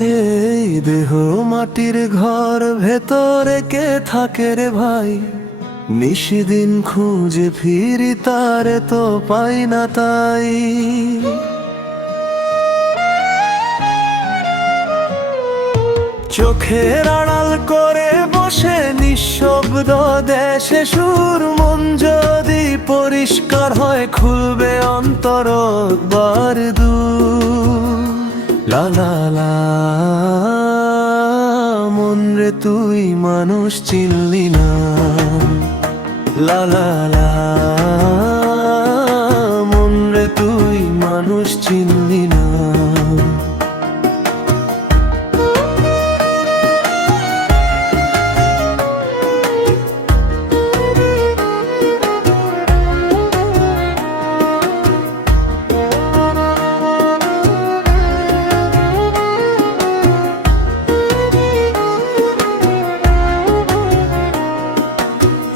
এই দেহ মাটির ঘর, ভেতরে কে থাকে রে ভাই? নিশিদিন খুঁজে ফিরি তারে তো পাই না তাই। চোখের আড়াল করে বসে নিঃশব্দ দেশে সুর, মন যদি পরিষ্কার হয় খুলবে অন্তর বার দূর। লা লা লা, মন রে তুই মানুষ চিনলি না। লা লা লা, মন রে তুই মানুষ চিনলি না।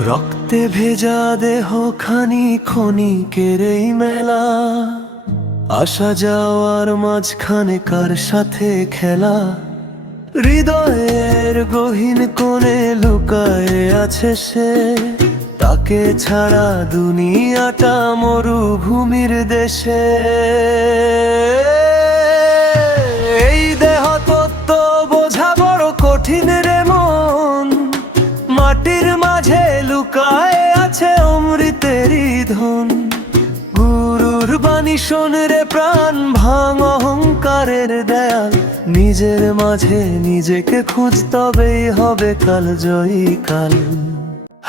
রক্তে ভেজা দেহ খানি ক্ষণিকের এই মেলা, আসা যাওয়ার মাঝখানে কার সাথে খেলা। হৃদয়ের গহীন কোণে লুকায়ে আছে সে, তাকে ছাড়া দুনিয়াটা মরুভূমির দেশে। এই দেহ তত্ত্ব বোঝা বড় কঠিন রে মন, মাটির মাঝে লুকায়ে আছে অমৃতেরই ধন। গুরুর বাণী শোন রে প্রাণ, ভাঙ অহংকারের দেয়াল, নিজের মাঝে নিজেকে খুঁজ তবেই হবে কাল জয়ী কাল।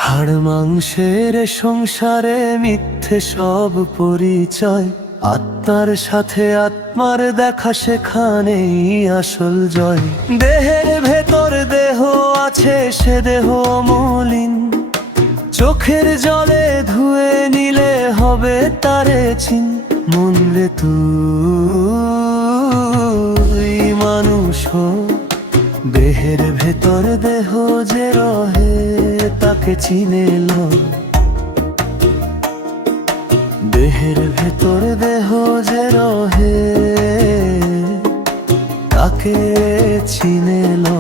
হাড় মাংসের সংসারে মিথ্যে সব পরিচয়, আত্মার সাথে আত্মার দেখা সেখানেই আসল জয়। দেহের ভেতর দেহ আছে সে দেহ অমলিন, চোখের জলে ধুয়ে নিলে হবে তারে চিন। মন রে তুই মানুষ হো, দেহের ভেতর দেহ যে রহে তাকে চিনে লো। দেহের ভেতর দেহ যে রহে তাকে চিনে লো।